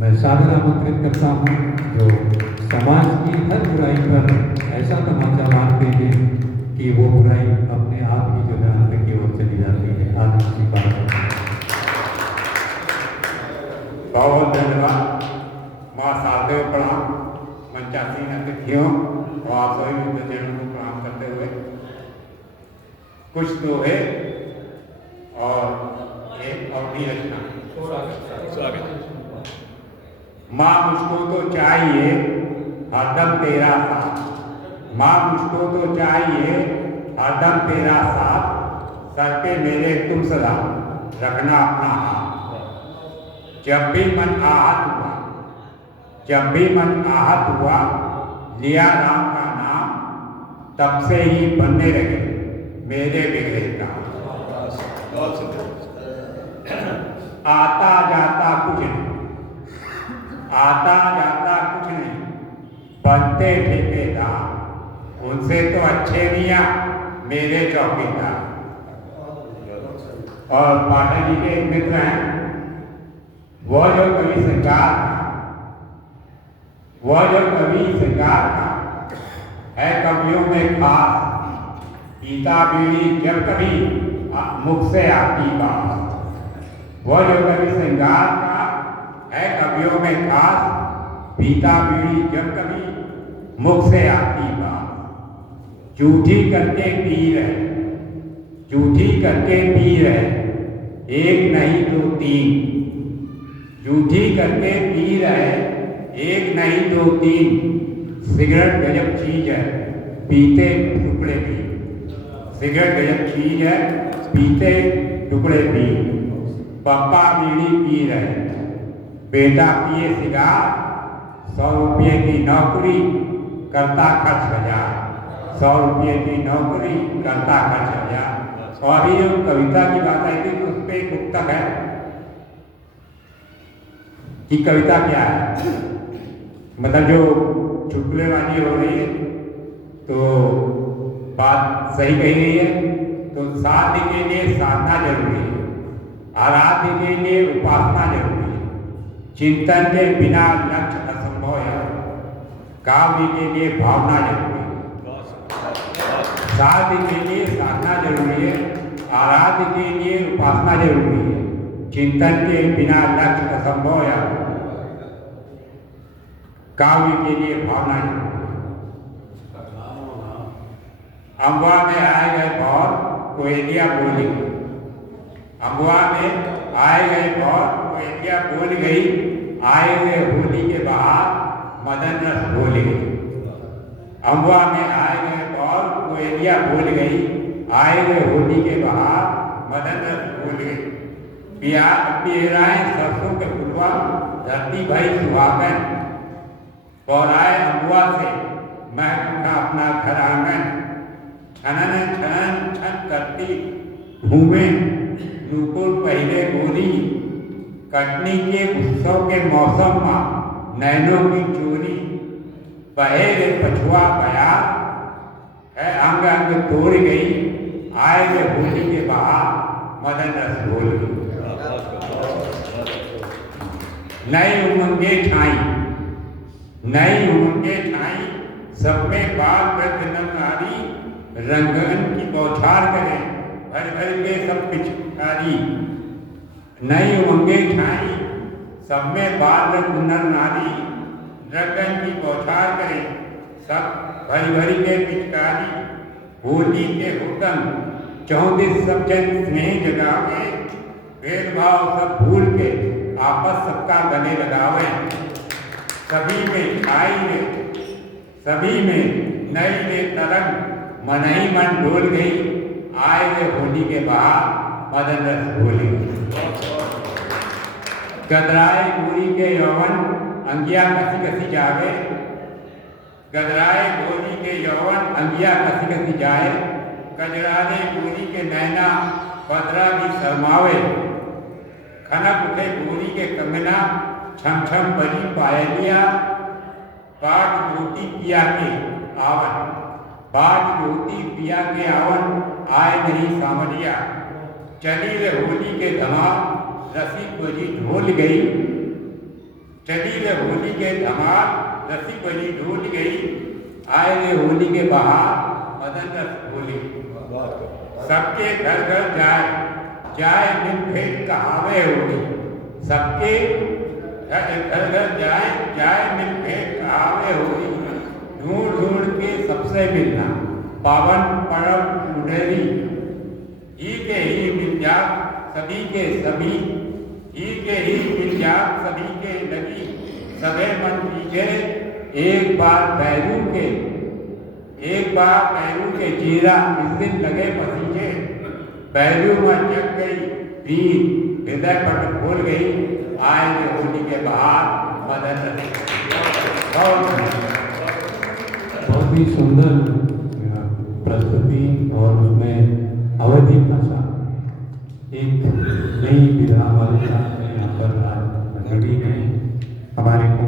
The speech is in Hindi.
मैं सादर आमंत्रित करता हूँ जो समाज की हर बुराई पर ऐसा तमाचा मारते हैं कि वो बुराई अपने आप ही जो है अंत की ओर चली जाती है। आज की बात बहुत धन्यवाद। माँ शारदेव प्रणाम। मंचासीन अतिथियों और आप सभी विद्यार्थियों को प्रणाम करते हुए कुछ दोहे और एक अपनी रचना। माँ मुझको तो चाहिए हरदम तेरा साथ, माँ मुझको तो चाहिए हरदम तेरा साथ, सर पे मेरे तुम सदा रखना अपना हाथ। जब भी मन आहत हुआ, जब भी मन आहत हुआ, लिया राम का नाम, तब से ही बनने लगे मेरे बिगड़े काम। आता जाता कुछ नहीं, आता जाता कुछ नहीं, बनते ठेकेदार, उनसे तो अच्छे मियाँ मेरे चौकीदार। और पाठक जी के एक मित्र हैं, वह जो कवि सरकार था, वह जो कवि सरकार था, है कवियों में खास, पीता बीड़ी जब कभी मुख से आती बात। वह जो कवि श्रृंगार का है कवियों में खास, पीता बीड़ी जब कभी मुख से आती बात। झूठी करके पी रहे, झूठी करके पी रहे, एक नहीं दो तीन, झूठी करके पी रहे, एक नहीं दो तीन। सिगरेट गजब चीज है, पीते टुकड़े भी, सिगरेट गजब चीज है, पीते टुकड़े भी। पापा बीड़ी पी रहे, बेटा पिए सिगार, 100 रुपये की नौकरी करता खर्च 1000, 100 रुपये की नौकरी करता खर्च 1000। और अभी जो कविता की बात आई थी उस पर एक मुक्तक है कि कविता क्या है, मतलब जो चुटकुलेबाजी हो रही है तो बात सही कही गई है। तो साध्य के लिए साधना जरूरी है, आराध्य के लिए उपासना जरूरी है, चिंतन के बिना लक्ष्य असंभव है, काव्य के लिए भावना जरूरी है, साध्य के लिए साधना जरूरी है, आराध्य के लिए उपासना जरूरी है, चिंतन के बिना लक्ष्य असंभव है, काव्य के लिए भावना जरूरी है। अम्बुआ में आए गए बहुत कोयलिया बोली, अम्बुआ में आए गए बहुत कोयलिया बोल गई, आए हुए होली के बाहर मदन रस बोल गई। अम्बुआ में आए गए बहुत कोयलिया बोल गई, आए हुए होली के बाहर मदन रस बोल गई। पियराए सरसों के फुलवा, धरती भाई सुहागन, पौराए अम्बुआ से मैं उठा अपना घर आंगन। छनन छनन छन करती घूमे नूपुर पहले गोरी, कटनी के उत्सव के मौसम में नैनों की चोरी। बहे रे पछुआ बया है अंग अंग तोड़ गई, आए वे होली के बाहर मदन रस घोल गई। नई उमंगे छाई, नई उमंगे छाई, सब में बाल वृद्ध नारी, रंगन की बौछार करें भर भर के सब पिचकारी। नई उमंगे छाई, सब में बाल वृद्ध नर नारी, रंगन की बौछार करें सब भरी भरी के पिचकारी। होली के हुक्म 34 सब जन स्नेह जगावे, भेदभाव सब भूल के आपस सबका गले लगावे। सभी में छाई में, सभी में नई में तरंग, मन ही मन डोल गई, आए वे होली के बाहर मदन रस घोल गई। गदराए गोरी के यौवन अंगिया कसी कसी जावे, गदराए गोरी के यौवन अंगिया कसी कसी जाए। कजराने गोरी के नैना बदरा भी शर्मावे, खनक उठे गोरी के कंगना, छम छम बजी पायलिया। बाट रोटी पिया के आवन, बाट रोटी पिया के आवन, आए नहीं सामरिया। चली रे होली के धमाल, रसी बजी ढोल गई, चली रे होली के धमाल, रसी बनी ढूंढ गई, आए रे होली के बहार, मदन रस बोले। सबके घर घर जाए, जाए मिल भेंट कहावे होली। सबके घर घर जाए, जाए मिल भेंट कहावे होली। ढूंढ ढूंढ के सबसे मिलना, पावन पर्व मुंडेरी। ही के ही मिल जा सभी के सभी, ही के ही मिल जा सभी के लगी। सबे मन कीजे एक बार पैरू के जीरा, इस दिन लगे पसीजे। पैरू में जग गई भीड़, हृदय पट खोल गई, आए रे होली के बहार, मदन रस। बहुत ही सुंदर प्रस्तुति और उसमें अवधि भाषा एक नई विधा वाली यहाँ पर